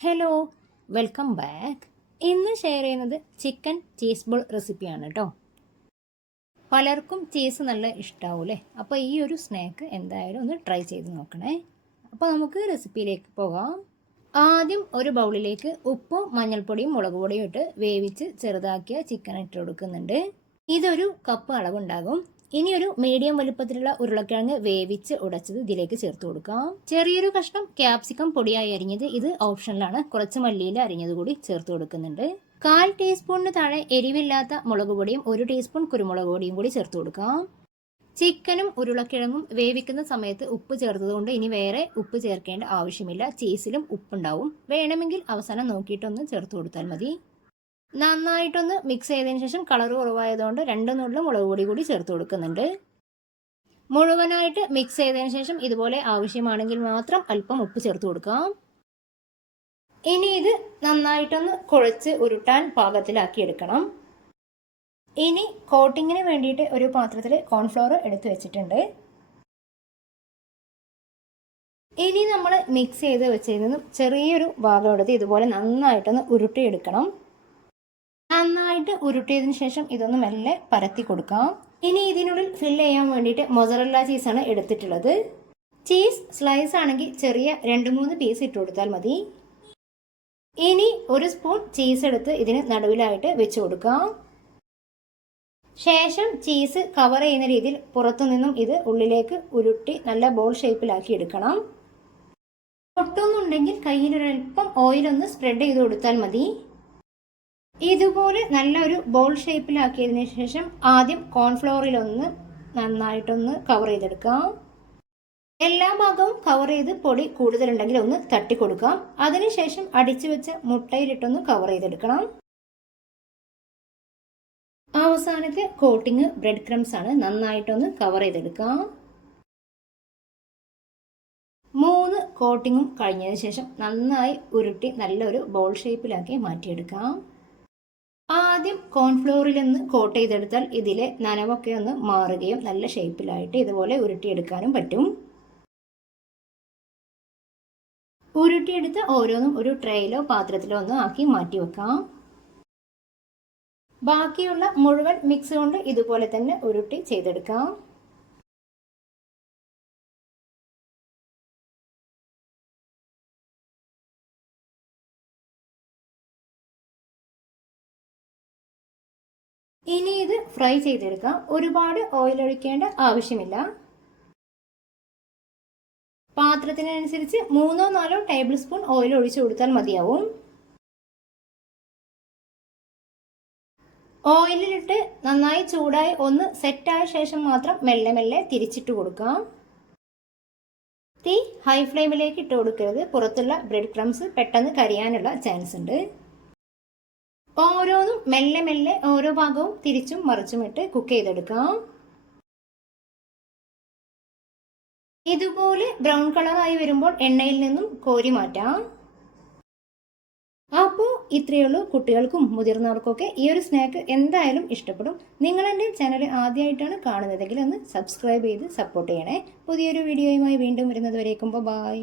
Hello, welcome back. ഇന്ന് share ചെയ്യുന്നത് chicken cheese ball റെസിപ്പിയാണ് കേട്ടോ. പലർക്കും ചീസ് നല്ല ഇഷ്ടാവൂലേ. അപ്പോൾ ഈ ഒരു സ്നാക്ക് എന്തായാലും ഒന്ന് ട്രൈ ചെയ്ത് നോക്കണേ. അപ്പോൾ നമുക്ക് റെസിപ്പിയിലേക്ക് പോകാം. ആദ്യം ഒരു ബൗളിലേക്ക് ഉപ്പും മഞ്ഞൾപ്പൊടിയും മുളക് പൊടിയും ഇട്ട് വേവിച്ച് ചെറുതാക്കിയ ചിക്കൻ ഇട്ട് കൊടുക്കുന്നുണ്ട്. ഇതൊരു കപ്പ് അളവുണ്ടാകും. ഇനി ഒരു മീഡിയം വലുപ്പത്തിലുള്ള ഉരുളക്കിഴങ്ങ് വേവിച്ച് ഉടച്ചത് ഇതിലേക്ക് ചേർത്ത് കൊടുക്കാം. ചെറിയൊരു കഷ്ണം ക്യാപ്സിക്കം പൊടിയായി അരിഞ്ഞത്, ഇത് ഓപ്ഷനിലാണ്. കുറച്ച് മല്ലിയില അരിഞ്ഞത് കൂടി ചേർത്ത് കൊടുക്കുന്നുണ്ട്. 1/4 ടീസ്പൂണിന് താഴെ എരിവില്ലാത്ത മുളക് പൊടിയും 1 ടീസ്പൂൺ കുരുമുളക് പൊടിയും കൂടി ചേർത്ത് കൊടുക്കാം. ചിക്കനും ഉരുളക്കിഴങ്ങും വേവിക്കുന്ന സമയത്ത് ഉപ്പ് ചേർത്തതുകൊണ്ട് ഇനി വേറെ ഉപ്പ് ചേർക്കേണ്ട ആവശ്യമില്ല. ചീസിലും ഉപ്പുണ്ടാവും. വേണമെങ്കിൽ അവസാനം നോക്കിയിട്ടൊന്ന് ചേർത്ത് കൊടുത്താൽ മതി. നന്നായിട്ടൊന്ന് മിക്സ് ചെയ്തതിന് ശേഷം കളർ കുറവായതുകൊണ്ട് 2 നുള്ളു മുളക് പൊടി കൂടി ചേർത്ത് കൊടുക്കുന്നുണ്ട്. മുഴുവനായിട്ട് മിക്സ് ചെയ്തതിന് ശേഷം ഇതുപോലെ ആവശ്യമാണെങ്കിൽ മാത്രം അല്പം ഉപ്പ് ചേർത്ത് കൊടുക്കാം. ഇനി ഇത് നന്നായിട്ടൊന്ന് കുഴച്ച് ഉരുട്ടാൻ പാകത്തിലാക്കി എടുക്കണം. ഇനി കോട്ടിങ്ങിന് വേണ്ടിയിട്ട് ഒരു പാത്രത്തിൽ കോൺഫ്ലവർ എടുത്ത് വെച്ചിട്ടുണ്ട്. ഇനി നമ്മൾ മിക്സ് ചെയ്ത് വെച്ചതിൽ നിന്നും ചെറിയൊരു ഭാഗം എടുത്ത് ഇതുപോലെ നന്നായിട്ടൊന്ന് ഉരുട്ടിയെടുക്കണം. നന്നായിട്ട് ഉരുട്ടിയതിന് ശേഷം ഇതൊന്ന് മെല്ലെ പരത്തി കൊടുക്കാം. ഇനി ഇതിനുള്ളിൽ ഫില്ല് ചെയ്യാൻ വേണ്ടിയിട്ട് മൊസറല്ല ചീസാണ് എടുത്തിട്ടുള്ളത്. ചീസ് സ്ലൈസ് ആണെങ്കിൽ ചെറിയ 2-3 പീസ് ഇട്ട് കൊടുത്താൽ മതി. ഇനി 1 സ്പൂൺ ചീസ് എടുത്ത് ഇതിന് നടുവിലായിട്ട് വെച്ച് കൊടുക്കാം. ശേഷം ചീസ് കവർ ചെയ്യുന്ന രീതിയിൽ പുറത്തു നിന്നും ഇത് ഉള്ളിലേക്ക് ഉരുട്ടി നല്ല ബോൾ ഷേപ്പിലാക്കി എടുക്കണം. പൊട്ടുന്നുണ്ടെങ്കിൽ കയ്യിലൊരൽപ്പം ഓയിലൊന്ന് സ്പ്രെഡ് ചെയ്ത് കൊടുത്താൽ മതി. ഇതുപോലെ നല്ലൊരു ബോൾ ഷേപ്പിലാക്കിയതിനു ശേഷം ആദ്യം കോൺഫ്ലവറിലൊന്ന് നന്നായിട്ടൊന്ന് കവർ ചെയ്തെടുക്കാം. എല്ലാ ഭാഗവും കവർ ചെയ്ത് പൊടി കൂടുതലുണ്ടെങ്കിൽ ഒന്ന് തട്ടി കൊടുക്കാം. അതിനുശേഷം അടിച്ചു വെച്ച മുട്ടയിലിട്ടൊന്ന് കവർ ചെയ്തെടുക്കണം. അവസാനത്തെ കോട്ടിങ് ബ്രെഡ് ക്രംസ് ആണ്. നന്നായിട്ടൊന്ന് കവർ ചെയ്തെടുക്കാം. 3 കോട്ടിങ്ങും കഴിഞ്ഞതിന് ശേഷം നന്നായി ഉരുട്ടി നല്ലൊരു ബോൾ ഷേപ്പിലാക്കി മാറ്റിയെടുക്കാം. ആദ്യം കോൺഫ്ലോറിലൊന്ന് കോട്ട് ചെയ്തെടുത്താൽ ഇതിലെ നനവൊക്കെ ഒന്ന് മാറുകയും നല്ല ഷേപ്പിലായിട്ട് ഇതുപോലെ ഉരുട്ടിയെടുക്കാനും പറ്റും. ഉരുട്ടിയെടുത്ത് ഓരോന്നും ഒരു ട്രേയിലോ പാത്രത്തിലോ ഒന്ന് ആക്കി മാറ്റി വെക്കാം. ബാക്കിയുള്ള മുഴുവൻ മിക്സ് കൊണ്ട് ഇതുപോലെ തന്നെ ഉരുട്ടി ചെയ്തെടുക്കാം. ഇനി ഇത് ഫ്രൈ ചെയ്തെടുക്കാം. ഒരുപാട് ഓയിൽ ഒഴിക്കേണ്ട ആവശ്യമില്ല. പാത്രത്തിനനുസരിച്ച് 3-4 ടേബിൾ സ്പൂൺ ഓയിൽ ഒഴിച്ചു കൊടുത്താൽ മതിയാവും. ഓയിലിട്ട് നന്നായി ചൂടായി ഒന്ന് സെറ്റായ ശേഷം മാത്രം മെല്ലെ മെല്ലെ തിരിച്ചിട്ട് കൊടുക്കാം. തീ ഹൈ ഫ്ലെയിമിലേക്ക് ഇട്ട് കൊടുക്കരുത്. പുറത്തുള്ള ബ്രെഡ് ക്രംസ് പെട്ടെന്ന് കരിയാനുള്ള ചാൻസ് ഉണ്ട്. ഓരോന്നും മെല്ലെ മെല്ലെ ഓരോ ഭാഗവും തിരിച്ചും മറിച്ചും ഇട്ട് കുക്ക് ചെയ്തെടുക്കാം. ഇതുപോലെ ബ്രൗൺ കളറായി വരുമ്പോൾ എണ്ണയിൽ നിന്നും കോരി മാറ്റാം. അപ്പോൾ ഇത്രയേ ഉള്ളൂ. കുട്ടികൾക്കും മുതിർന്നവർക്കൊക്കെ ഈ ഒരു സ്നാക്ക് എന്തായാലും ഇഷ്ടപ്പെടും. നിങ്ങൾ എൻ്റെ ചാനൽ ആദ്യമായിട്ടാണ് കാണുന്നതെങ്കിൽ ഒന്ന് സബ്സ്ക്രൈബ് ചെയ്ത് സപ്പോർട്ട് ചെയ്യണേ. പുതിയൊരു വീഡിയോയുമായി വീണ്ടും വരുന്നത് വരേക്കും ബൈ.